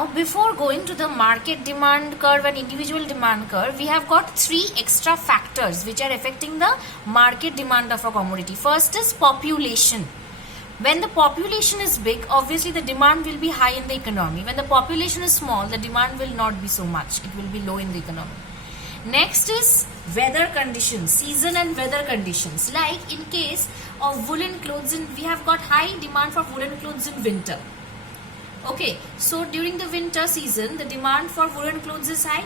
Now, before going to the market demand curve and individual demand curve, we have got three extra factors which are affecting the market demand of a commodity. First is population. When the population is big, obviously the demand will be high in the economy. When the population is small, the demand will not be so much. It will be low in the economy. Next is weather conditions, season and weather conditions. Like in case of woolen clothes, we have got high demand for woolen clothes in winter. Okay, so during the winter season, the demand for woolen clothes is high.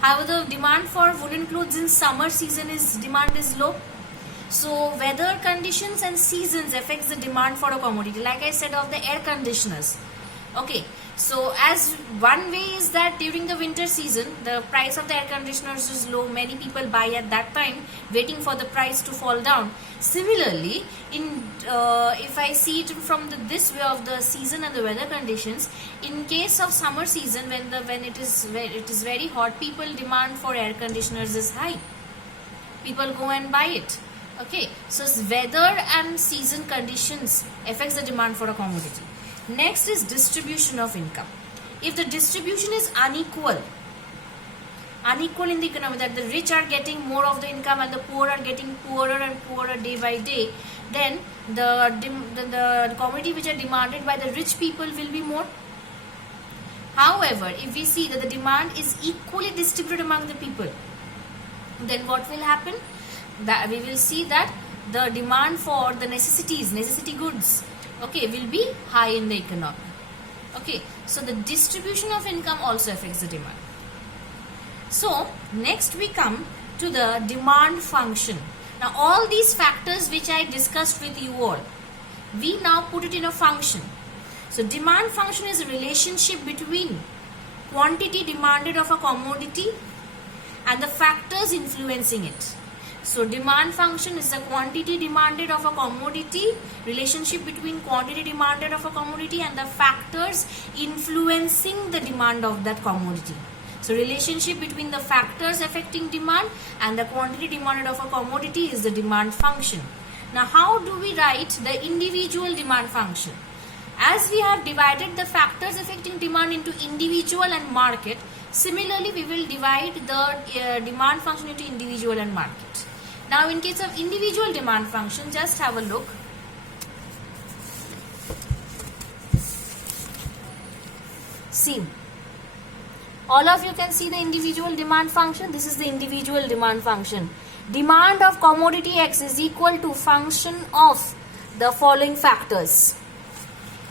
However, the demand for woolen clothes in summer season demand is low. So weather conditions and seasons affects the demand for a commodity. Like I said of the air conditioners. Okay, so as one way is that during the winter season, the price of the air conditioners is low. Many people buy at that time, waiting for the price to fall down. Similarly, if I see it from this way of the season and the weather conditions, in case of summer season, when it is very hot, people demand for air conditioners is high. People go and buy it. Okay, so weather and season conditions affects the demand for a commodity. Next is distribution of income. If the distribution is unequal in the economy, that the rich are getting more of the income and the poor are getting poorer and poorer day by day, then the commodity which are demanded by the rich people will be more. However, if we see that the demand is equally distributed among the people, then what will happen? That we will see that the demand for the necessity goods, okay, will be high in the economy. Okay, so the distribution of income also affects the demand. So next we come to the demand function. Now all these factors which I discussed with you all, we now put it in a function. So demand function is a relationship between quantity demanded of a commodity and the factors influencing it. So demand function is the quantity demanded of a commodity, relationship between quantity demanded of a commodity and the factors influencing the demand of that commodity. So relationship between the factors affecting demand and the quantity demanded of a commodity is the demand function. Now how do we write the individual demand function? As we have divided the factors affecting demand into individual and market, similarly we will divide the demand function into individual and market. Now in case of individual demand function, just have a look. See, all of you can see the individual demand function. This is the individual demand function. Demand of commodity X is equal to function of the following factors.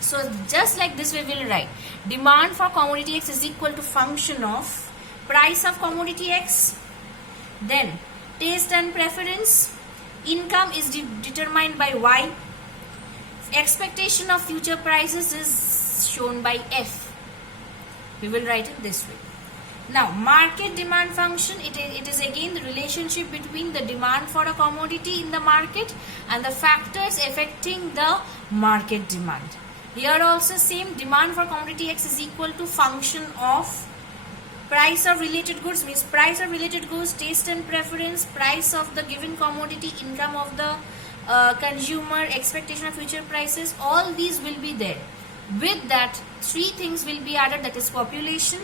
So just like this we will write. Demand for commodity X is equal to function of price of commodity X, then taste and preference, income is determined by Y, expectation of future prices is shown by F. We will write it this way. Now market demand function, it is again the relationship between the demand for a commodity in the market and the factors affecting the market demand. Here also same, demand for commodity X is equal to function of price of related goods, means price of related goods, taste and preference, price of the given commodity, income of the consumer, expectation of future prices, all these will be there. With that, three things will be added, that is population,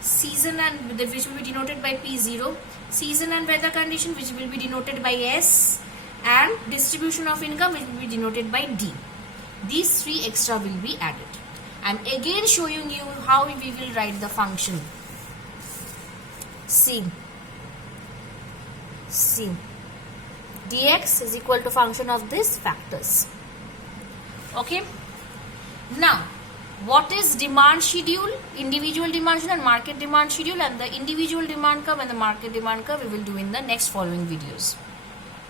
season and which will be denoted by P0, season and weather condition which will be denoted by S, and distribution of income which will be denoted by D. These three extra will be added. I'm again showing you how we will write the function. See, dx is equal to function of these factors. Okay. Now, what is demand schedule, individual demand schedule and market demand schedule, and the individual demand curve and the market demand curve we will do in the next following videos.